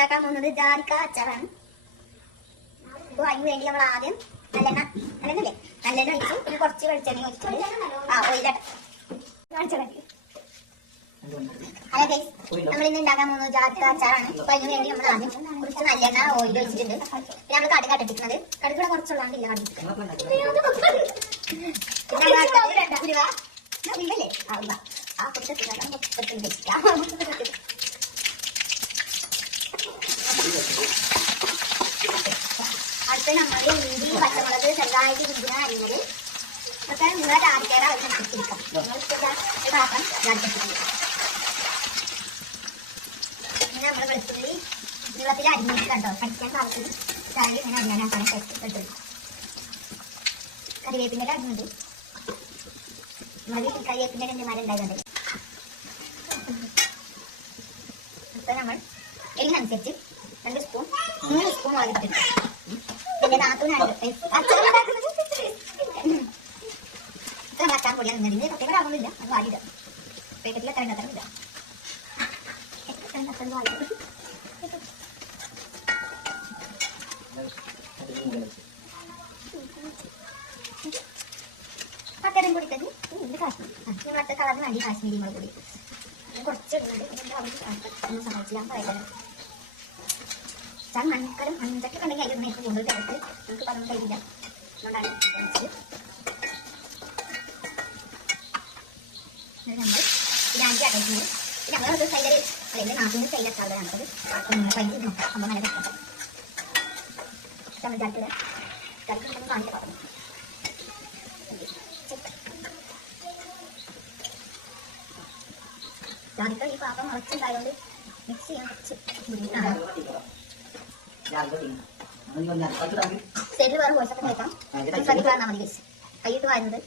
ഉണ്ടാക്കാൻ പോകുന്നത് ജാതിക്ക അച്ചാറാണ്. അപ്പോൾ അതിന് വേണ്ടി നമ്മൾ ആദ്യം നല്ലെണ്ണ ഒഴിച്ചു, പിന്നെ കുറച്ച് വെളിച്ചെണ്ണ ഒഴിച്ചിട്ടുണ്ട്. ഓയിലട്ടെ ഹലോ ഗൈസ്, നമ്മൾ ഇന്ന് ഉണ്ടാക്കാൻ പോകുന്നത് ജാതിക്ക അച്ചാറാണ്. അപ്പൊ അതിന് വേണ്ടി നമ്മൾ ആദ്യം കുറച്ച് നല്ലെണ്ണ ഓയിൽ ഒഴിച്ചിട്ടുണ്ട്. പിന്നെ നമ്മൾ കടുക് കട്ടിപ്പിക്കുന്നത് കടുകൂടെ കുറച്ചുള്ളതാണ്ടില്ല അടുത്ത നമ്മൾ ഇഞ്ചി പച്ചമുളക് ചെറുതായിട്ട് ഇഞ്ചിനെ അരിഞ്ഞത് ഒക്കെ നിങ്ങളെ ജാതിക്കയുടെ ആവശ്യം ഇങ്ങനെ നമ്മൾ വെളുത്തുള്ളി നീളത്തിൽ അരിഞ്ഞിട്ട് കണ്ടോ കടിക്കാൻ പാകത്തിൽ ചായ ഇങ്ങനെ അരിയാനാക്കാണ് ഇട്ടത്. കറിവേപ്പിൻ്റെ അരിഞ്ഞുണ്ട്. നമ്മൾ കറിവേപ്പിൻ്റെ രണ്ട് മരം ഉണ്ടായതുണ്ട്. അപ്പോൾ നമ്മൾ എരിനനുസരിച്ച് 2 സ്പൂൺ 3 സ്പൂൺ മുളക് ഇട്ടിട്ട് പിന്നെ നാത്തൂനാണ് അച്ചാറുണ്ടാക്കുന്നത്. നമ്മൾ അച്ചാർ പൊടിയാണ് നിന്നതിന് പ്രത്യേക ആകുന്നില്ല. അത് വാടിയിടാം. പേക്കറ്റിൽ എത്ര ഉണ്ടാക്കാനില്ല. പത്തരം പൊടി തന്നെ കാശ്മീരി അടുത്ത കളറിന് വേണ്ടി കാശ്മീരി മുളക് പൊടി കുറച്ച് ഇടുന്നുണ്ട്. സഹായിച്ചില്ല പറയുന്നത് മൺകലം മൺചട്ടൊക്കെ ഉണ്ടെങ്കിൽ അതിൽ നേരത്തെ കൂടുതൽ തിരക്ക് നമുക്ക് പറഞ്ഞു കഴിയില്ല. അതുകൊണ്ടാണ് നമ്മൾ ഇത് 5 അടയ്ക്കുന്നത്. ഞങ്ങളത് സൈഡിൽ അല്ലെങ്കിൽ നാട്ടിൽ സൈഡിൽ അച്ചാറുകളാണത്. പൈസ നോക്കാം. അമ്മ നല്ല കിട്ടാം. തമിഴ്നാട്ടിൽ കാണിക്കാൻ പറഞ്ഞു ജാതിക്ക ഈ പാകം മുളച്ചുണ്ടായതുകൊണ്ട് മിക്സ് ചെയ്യാൻ കുറച്ച് ബുദ്ധിമുട്ടാണ്. സൈഡിൽ വേറെ വോയിസൊക്കെ കേൾക്കാം. ശ്രദ്ധിക്കാറുണ്ടാ മതി. കൈയിട്ട് വാരുന്നത്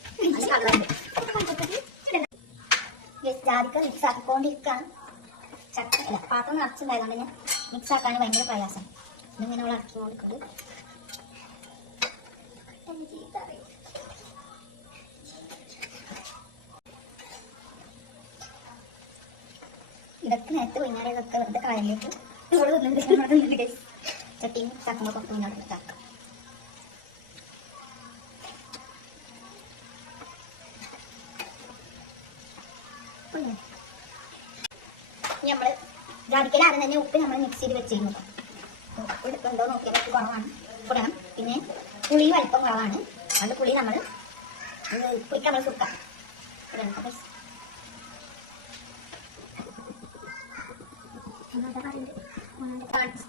ജാതിക്ക മിക്സ് ആക്കിക്കൊണ്ടിരിക്കുകയാണ്. ചക്ക അല്ല പാത്രം നിറച്ചുണ്ടായതുകൊണ്ട് ഞാൻ മിക്സ് ആക്കാൻ ഭയങ്കര പ്രയാസം. ഇന്നിങ്ങനെ നമ്മൾ ഇറക്കി കൊടുക്കുന്നത് ഇതൊക്കെ നേരത്തെ കുഞ്ഞാടെ ഇതൊക്കെ വെറുതെ കായലിലേക്ക് ഇവിടെ വന്നിട്ട് ചട്ടിയും ചക്കുമ്പോൾ പുറത്ത് കുഞ്ഞാടെ ചക്ക നമ്മൾ ജാതിക്കയിൽ ആദ്യം തന്നെ ഉപ്പ് നമ്മൾ മിക്സ് ചെയ്ത് വെച്ചിരുന്നു. ഉപ്പ് ഉണ്ടോ നോക്കിയാൽ ഉപ്പ് കുറവാണ്, ഇടണം. പിന്നെ പുളി വലിപ്പം കുറവാണ്. അതുകൊണ്ട് പുളി നമ്മൾ പുളിക്ക് നമ്മൾ സുക്കാം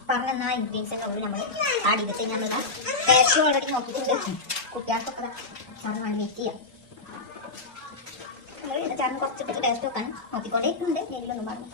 പറഞ്ഞ ഇൻഗ്രീഡിയൻസ് നമ്മൾ ആഡ് ചെയ്തിട്ട് നമ്മൾ ടേസ്റ്റ് ഓൾറെഡി നോക്കിയിട്ടുണ്ട്. കുട്ടികൾക്കൊക്കെ സാധനം വെയിറ്റ് ചെയ്യാം. നമ്മൾ ചേർന്ന് കുറച്ചിട്ട് ടേസ്റ്റ് നോക്കാൻ നോക്കിക്കൊണ്ടേ ഉണ്ട്. നേരിലൊന്നും പറഞ്ഞു